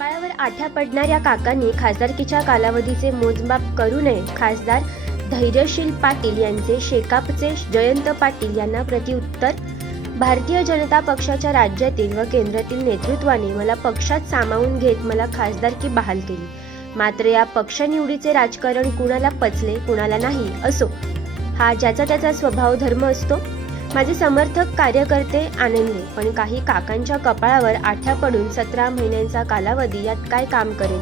कपाळावर आठ्या पडणाऱ्या काकांनी खासदारकीच्या कालावधीचे मोजमाप करू नये. खासदार धैर्यशील पाटील यांचे शेकापचे जयंत पाटील यांना प्रत्युत्तर. भारतीय जनता पक्षाच्या राज्यातील व केंद्रातील नेतृत्वाने मला पक्षात सामावून घेत मला खासदारकी बहाल केली. मात्र या पक्षनिवडीचे राजकारण कुणाला पचले कुणाला नाही असो, हा ज्याचा त्याचा स्वभाव धर्म असतो. माझे समर्थक कार्यकर्ते आनंदले, पण काही काकांच्या कपाळावर आठ्या पडून 17 महिन्यांचा कालावधी यात काय काम करेल.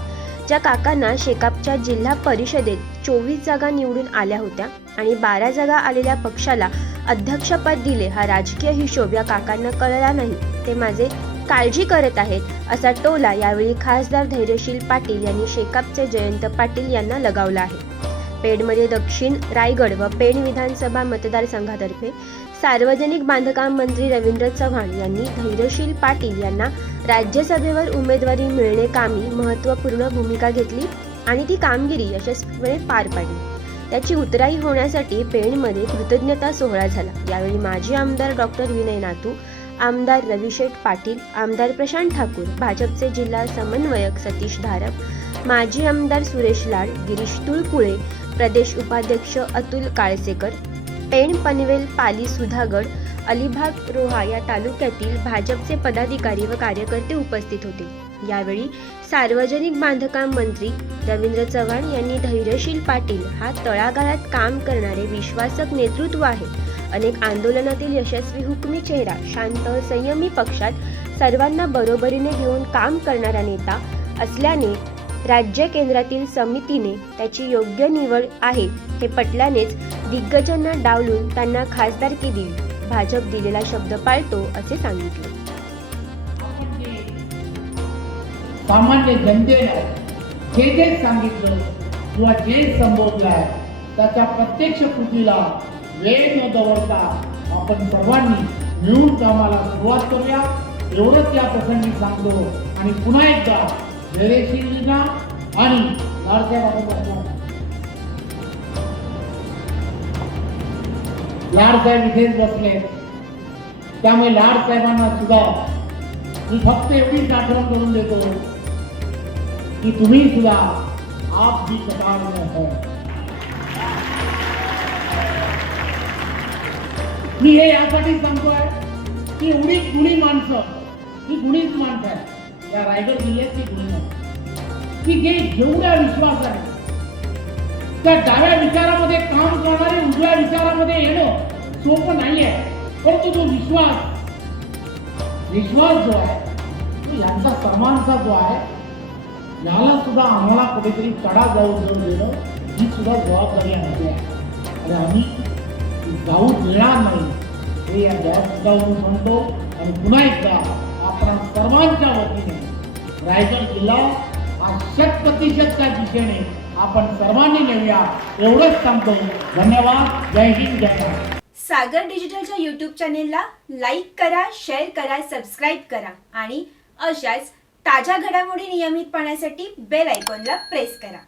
ज्या काकांना शेकापच्या जिल्हा परिषदेत 24 जागा निवडून आल्या होत्या आणि 12 जागा आलेल्या पक्षाला अध्यक्षपद दिले, हा राजकीय हिशोब या काकांना कळला नाही. ते माझे काळजी करत आहेत असा टोला यावेळी खासदार धैर्यशील पाटील यांनी शेकापचे जयंत पाटील यांना लगावला आहे. पेडमध्ये दक्षिण रायगड व पेड विधानसभा मतदारसंघातर्फे सार्वजनिक बांधकाम मंत्री रवींद्र चव्हाण यांनी धैर्यशील पाटील यांना राज्यसभेवर उमेदवारी मिळणे कामी महत्त्वपूर्ण भूमिका घेतली आणि ती कामगिरी यशस्वीपणे पार पाडली. त्याची उतराई होण्यासाठी पेणमध्ये कृतज्ञता सोहळा झाला. यावेळी माजी आमदार डॉक्टर विनय नातू, आमदार रविशेठ पाटील, आमदार प्रशांत ठाकूर, भाजपचे जिल्हा समन्वयक सतीश धारप, माजी आमदार सुरेश लाड, गिरीश तुळपुळे, प्रदेश उपाध्यक्ष अतुल काळसेकर, पेण पनवेल पाली सुधागड, अलिबाग रोहा या तालुक्यातील भाजपचे पदाधिकारी व कार्यकर्ते उपस्थित होते. यावेळी सार्वजनिक बांधकाम मंत्री रवींद्र चव्हाण यांनी धैर्यशील पाटील हा तळागाळात काम करणारे विश्वासक नेतृत्व आहे. अनेक आंदोलनातील यशस्वी हुकमी चेहरा, शांत संयमी, पक्षात सर्वांना बरोबरीने घेऊन काम करणारा नेता असल्याने राज्य केंद्रातील समितीने त्याची योग्य निवड आहे हे पटल्यानेच दिग्गजांना डावलून त्यांना खासदारकी दिली. भाजप दिलेला शब्द पाळतो असे सांगितले. सामान्य जनतेला जे जे सांगितलं किंवा जे संबोधलंय त्याच्या प्रत्यक्ष कृतीला वेळ न दवडता आपण सर्वांनी मिळून कामाला सुरुवात करूया, एवढंच या प्रसंगी सांगतो. आणि पुन्हा एकदा धैर्यशीलना आणि लाडसाहेब इथेच बसले, त्यामुळे लाडसाहेबांना सुद्धा मी फक्त एवढीच आठवण करून देतो की तुम्ही सुद्धा आप भी कतार में है. मी हे यासाठी सांगतोय की एवढी गुणी माणसं, ही गुणीच माणसं आहे या रायगड जिल्ह्याची गुणी माणसं की जे जेवढ्या विश्वास आहे त्या डाव्या विचारामध्ये काम करणारे उजव्या विचारामध्ये येणं सोपं नाही आहे. परंतु तो विश्वास जो आहे तो यांचा सर्वांचा जो आहे, याला सुद्धा आम्हाला कुठेतरी तडा जाऊ देणं ही सुद्धा जबाबदारी आमची आहे आणि आम्ही जाऊ देणार नाही हे या जबाबदारीवरून म्हणतो. आणि पुन्हा एकदा आपण सर्वांच्या वतीने रायगड जिल्हा हा 100% दिशेने आपण सर्वांनी नेऊया, एवढंच सांगतो. धन्यवाद. जय हिंद, जय महाराष्ट्र. सागर डिजिटलच्या YouTube चॅनेलला लाईक करा, शेअर करा, सबस्क्राईब करा आणि अशाच ताज्या घडामोडी नियमित पाहण्यासाठी बेल आयकॉनला प्रेस करा.